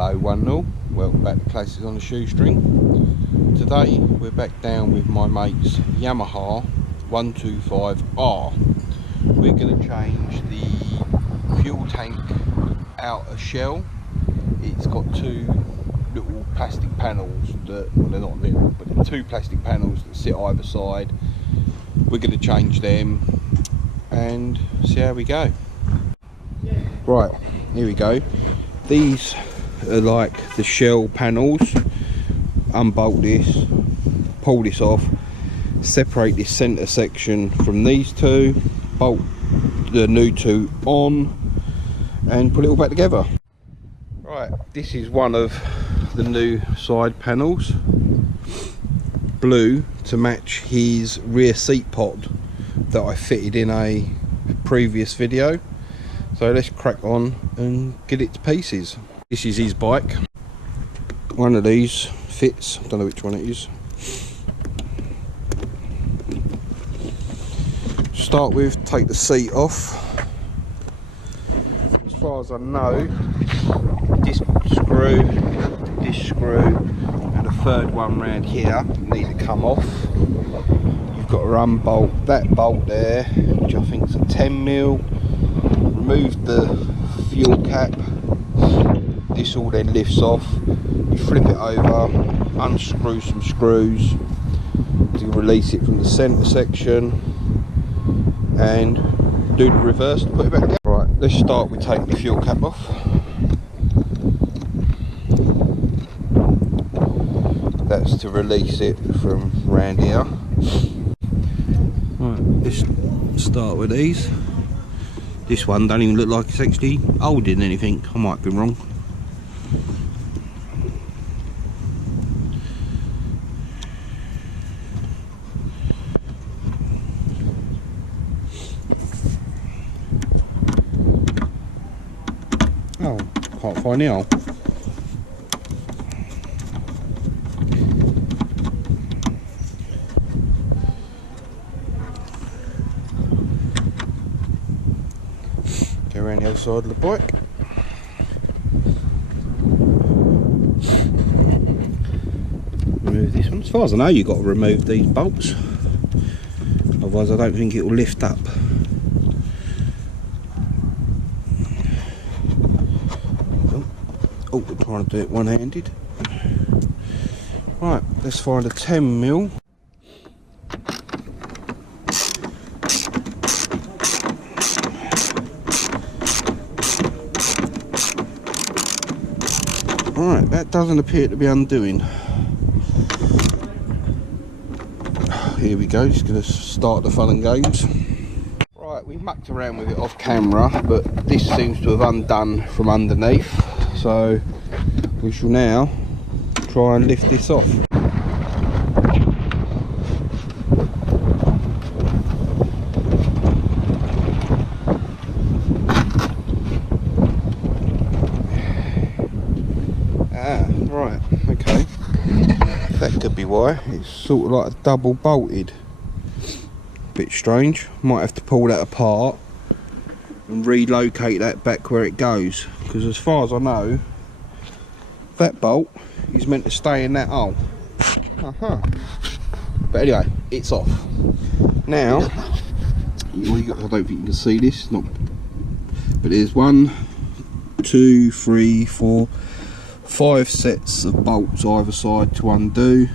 Hello one and all, welcome back to Classics on the Shoestring. Today we're back down with my mate's Yamaha YZF-R. We're going to change the fuel tank outer shell. It's got two little plastic panels that, well, they're not little, but they're two plastic panels that sit either side. We're going to change them and see how we go. Right, here we go. These are like the shell panels. Unbolt this, pull this off, separate this centre section from these two, bolt the new two on and put it all back together. Right, this is one of the new side panels, blue to match his rear seat pod that I fitted in a previous video. So let's crack on and get it to pieces. This is his bike. One of these fits, I don't know which one it is. Start with, take the seat off. As far as I know, this screw and a third one round here need to come off. You've got to unbolt that bolt there, which I think is a 10mm. Remove the fuel cap. This all then lifts off. You flip it over, unscrew some screws to release it from the centre section and do the reverse to put it back together. Right, let's start with taking the fuel cap off. That's to release it from round here. Right, let's start with these. This one don't even look like it's actually holding anything. I might be wrong. Oh, can't find the hole. Go around the other side of the bike. Remove this one. As far as I know, you've got to remove these bolts. Otherwise, I don't think it will lift up. Oh, we're trying to do it one-handed. Right, let's find a 10mm. Right, that doesn't appear to be undoing. Here we go, just going to start the fun and games. Right, we mucked around with it off camera, but this seems to have undone from underneath. So we shall now try and lift this off. Right, okay, that could be why. It's sort of like double bolted. Bit strange. Might have to pull that apart and relocate that back where it goes, because as far as I know, that bolt is meant to stay in that hole. But anyway, it's off. Now, I don't think you can see this, but there's 1, 2, 3, 4, 5 sets of bolts either side to undo.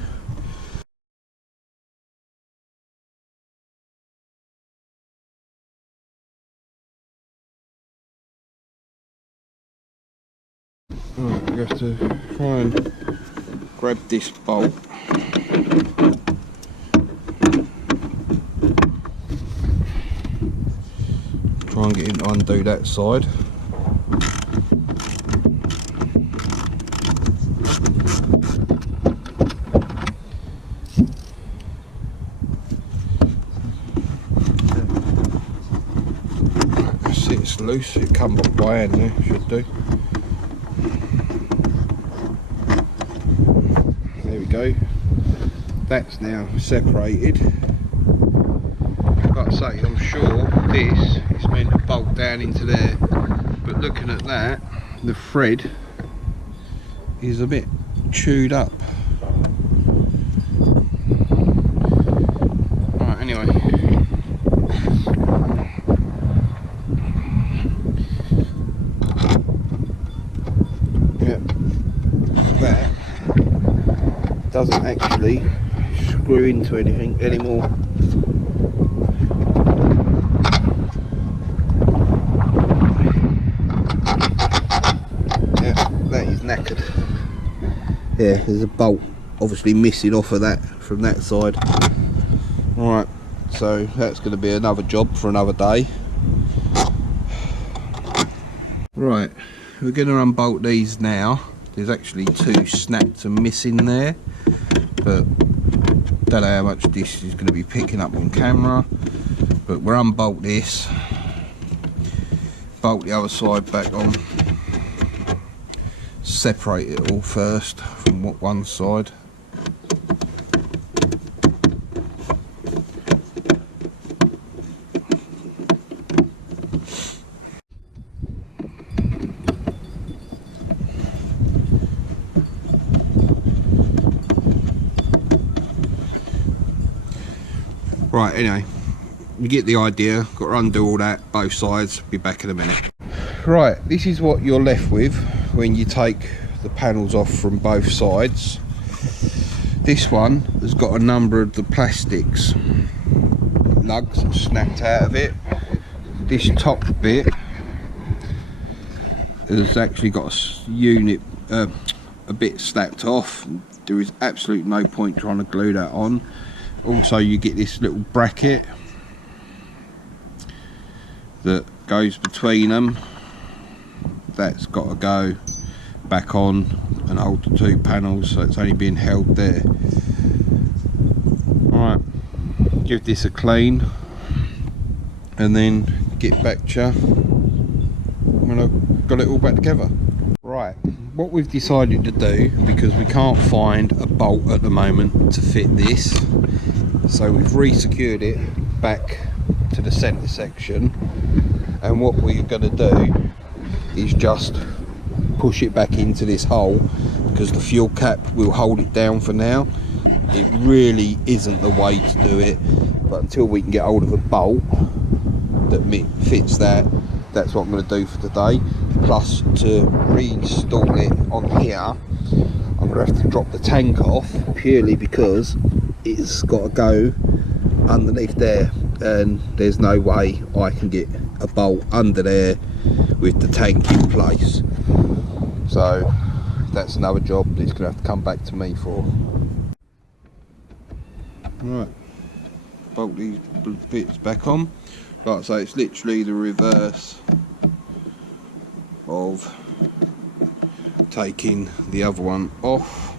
Right, we have to try and grab this bolt. Try and get him to undo that side. That's it, it's loose. It come off by hand there, should do. There we go. That's now separated. Like I say, I'm sure this is meant to bolt down into there, but looking at that, the thread is a bit chewed up. Right, anyway. Yeah, that doesn't actually screw into anything anymore. Knackered. Yeah, there's a bolt obviously missing off of that from that side. Alright, so that's going to be another job for another day. Right, we're going to unbolt these now. There's actually two snaps and missing there, but don't know how much this is going to be picking up on camera. But we'll unbolt this, bolt the other side back on, separate it all first from one side. Right, anyway, you get the idea. Got to undo all that, both sides. Be back in a minute. Right, this is what you're left with when you take the panels off from both sides. This one has got a number of the plastics lugs snapped out of it. This top bit has actually got a unit, a bit snapped off. There is absolutely no point trying to glue that on. Also, you get this little bracket that goes between them. That's got to go back on and hold the two panels, so it's only being held there. Alright, give this a clean and then get back to you when I've got it all back together. Right, what we've decided to do, because we can't find a bolt at the moment to fit this, so we've re-secured it back to the centre section, and what we're going to do is just push it back into this hole, because the fuel cap will hold it down for now. It really isn't the way to do it, but until we can get hold of a bolt that fits that, that's what I'm going to do for today. Plus, to reinstall it on here, I'm going to have to drop the tank off, purely because it's got to go underneath there, and there's no way I can get a bolt under there with the tank in place. So that's another job that it's going to have to come back to me for. Right, bolt these bits back on. Like I say, it's literally the reverse of taking the other one off.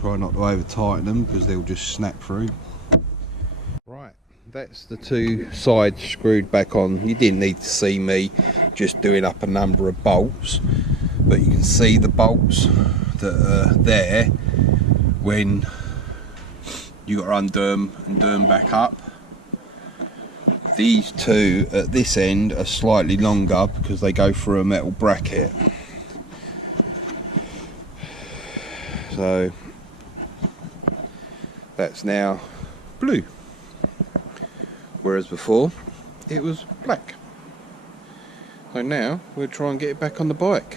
Try not to over tighten them because they'll just snap through. Right, that's the two sides screwed back on. You didn't need to see me just doing up a number of bolts, but you can see the bolts that are there when you got to undo them and do them back up. These two at this end are slightly longer because they go through a metal bracket. So that's now blue, whereas before it was black. So now we'll try and get it back on the bike.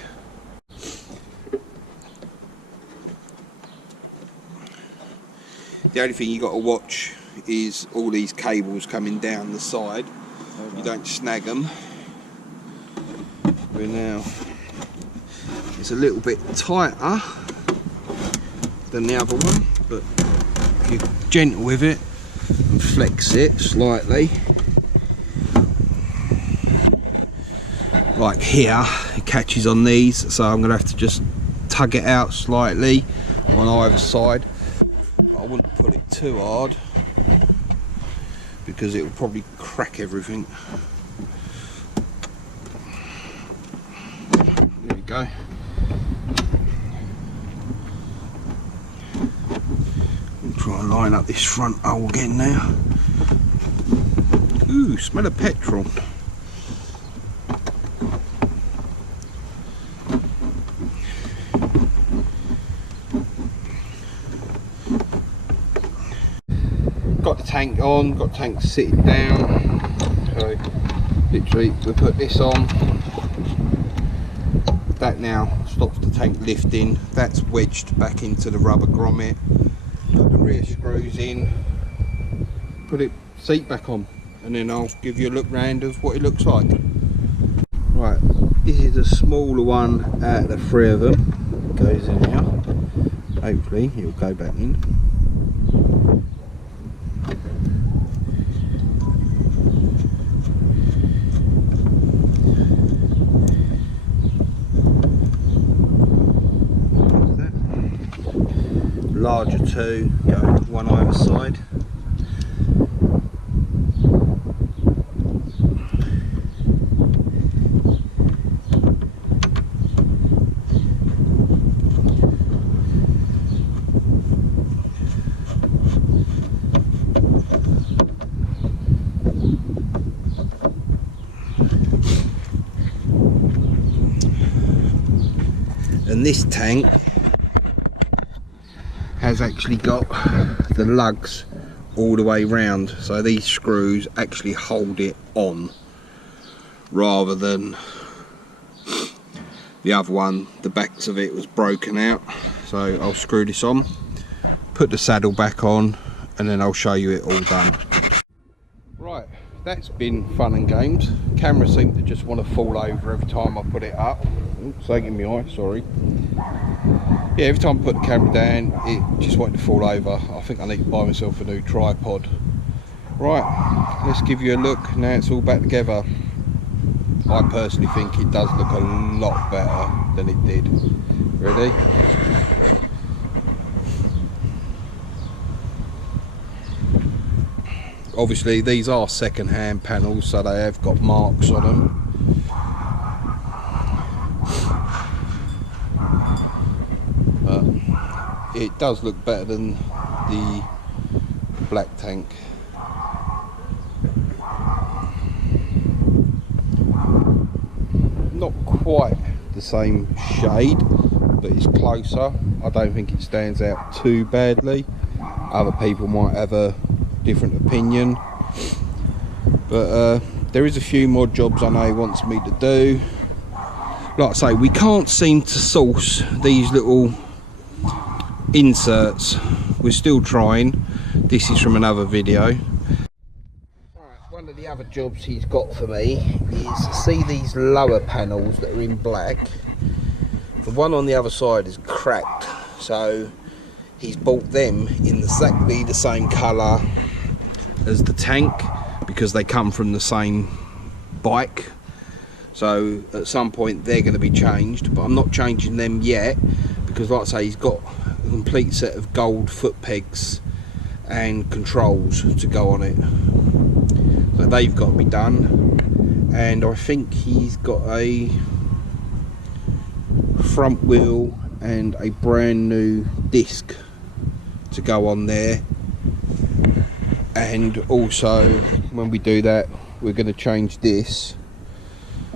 The only thing you got to watch is all these cables coming down the side. You don't snag them. We're now, it's a little bit tighter than the other one, but if you're gentle with it and flex it slightly, like here, it catches on these, so I'm going to have to just tug it out slightly on either side. I wouldn't put it too hard because it will probably crack everything. go. We'll try and line up this front hole again now. Ooh, smell of petrol. Got the tank on, got the tank sitting down. So literally we put this on. That now stops the tank lifting. That's wedged back into the rubber grommet. Put the rear screws in. Put the seat back on, and then I'll give you a look round of what it looks like. Right, this is a smaller one out of the three of them. Goes in here. Hopefully it'll go back in. Larger two go one either side. And this tank has actually got the lugs all the way round, so these screws actually hold it on, rather than the other one, the backs of it was broken out. So I'll screw this on, put the saddle back on, and then I'll show you it all done. Right, that's been fun and games. Camera seemed to just want to fall over every time I put it up. Oops, in my eye, sorry. Yeah, every time I put the camera down, it just wanted to fall over. I think I need to buy myself a new tripod. Right, let's give you a look now it's all back together. I personally think it does look a lot better than it did. Ready? Obviously these are second-hand panels, so they have got marks on them. It does look better than the black tank. Not quite the same shade, but it's closer. I don't think it stands out too badly. Other people might have a different opinion, but there is a few more jobs I know he wants me to do. Like I say, we can't seem to source these little inserts. We're still trying. This is from another video. Right, one of the other jobs he's got for me is, see these lower panels that are in black? The one on the other side is cracked, so he's bought them in exactly the same colour as the tank, because they come from the same bike. So at some point they're going to be changed, but I'm not changing them yet, because like I say, he's got a complete set of gold foot pegs and controls to go on it, so they've got to be done. And I think he's got a front wheel and a brand new disc to go on there. And also when we do that, we're going to change this,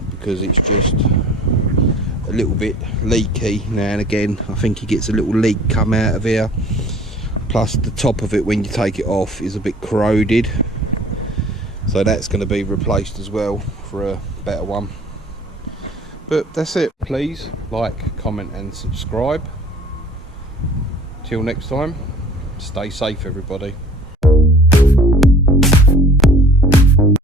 because it's just a little bit leaky now and again. I think he gets a little leak come out of here, plus the top of it when you take it off is a bit corroded, so that's going to be replaced as well for a better one. But that's it. Please like, comment and subscribe. Till next time, stay safe everybody.